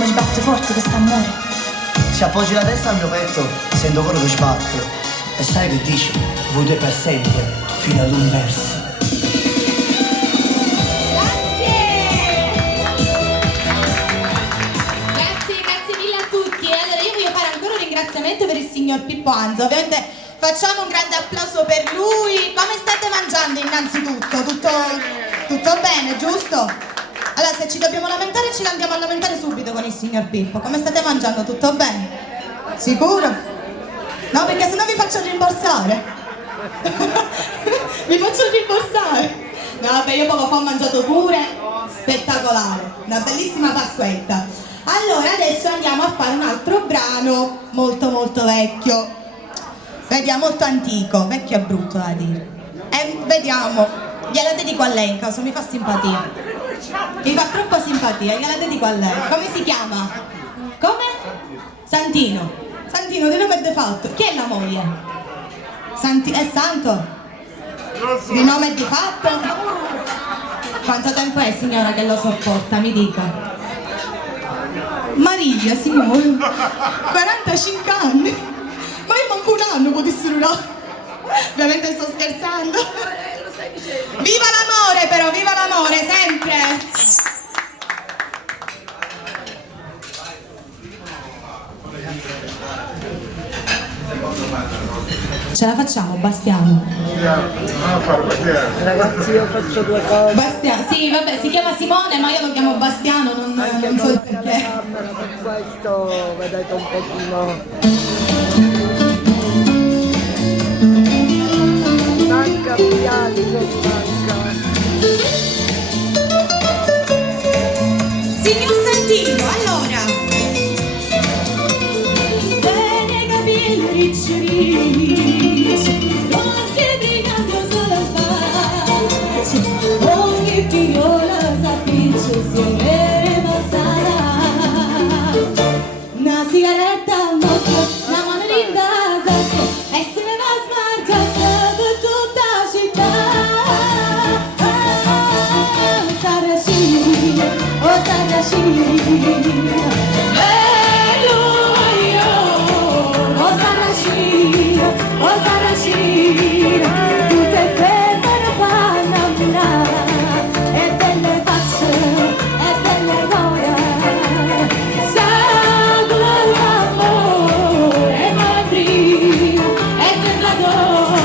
mi sbatte forte quest'amore. Se appoggi la testa al mio petto, sento quello che sbatte. E sai che dici? Voi due per sempre, fino all'universo. Grazie mille a tutti. Allora io voglio fare ancora un ringraziamento per il signor Pippo Anzo. Ovviamente facciamo un grande applauso per lui. Come state mangiando innanzitutto? Tutto bene, giusto? Allora se ci dobbiamo lamentare ci andiamo a lamentare subito con il signor Pippo. Come state mangiando? Tutto bene? Sicuro? No, perché sennò vi faccio rimborsare. Mi faccio rimborsare. No, vabbè, io poco fa ho mangiato pure. Spettacolare. Una bellissima pasquetta. Allora adesso andiamo a fare un altro brano molto molto vecchio. Vediamo, molto antico. Vecchio è brutto da dire. Vediamo. Gliela dedico a lei in caso mi fa simpatia. Mi fa troppa simpatia, gliela dedico a lei. Come si chiama? Come? Santino. Santino, di nome è defatto. Chi è la moglie? È santo? Di nome è di fatto? Quanto tempo è, signora, che lo sopporta? Mi dica. Maria, signore. 45 anni. Ma io manco un anno potessi durare. Ovviamente sto scherzando. Viva l'amore però, viva l'amore, sempre! Ce la facciamo, Bastiano? Ragazzi, io faccio due cose. Bastiano, sì, vabbè, si chiama Simone, ma io lo chiamo Bastiano, non so il perché. Per questo vedete un pochino. Manca piatto, manca. Signor Santino, allora. Bene capelli ricci ricci, occhi brillando sulla faccia, ogni fiola s'appiccia se ne passarà. Una sigaretta a mocchio, una mano linda sotto, e se ne va a smarcarsi per tutta la città. Sarracina, oh Sarracina, e lui io, oh Sarracina, tutte fermano qua innamorare, e belle facce, e belle cuore, sangue l'amore, e mai brilla, e tentatore.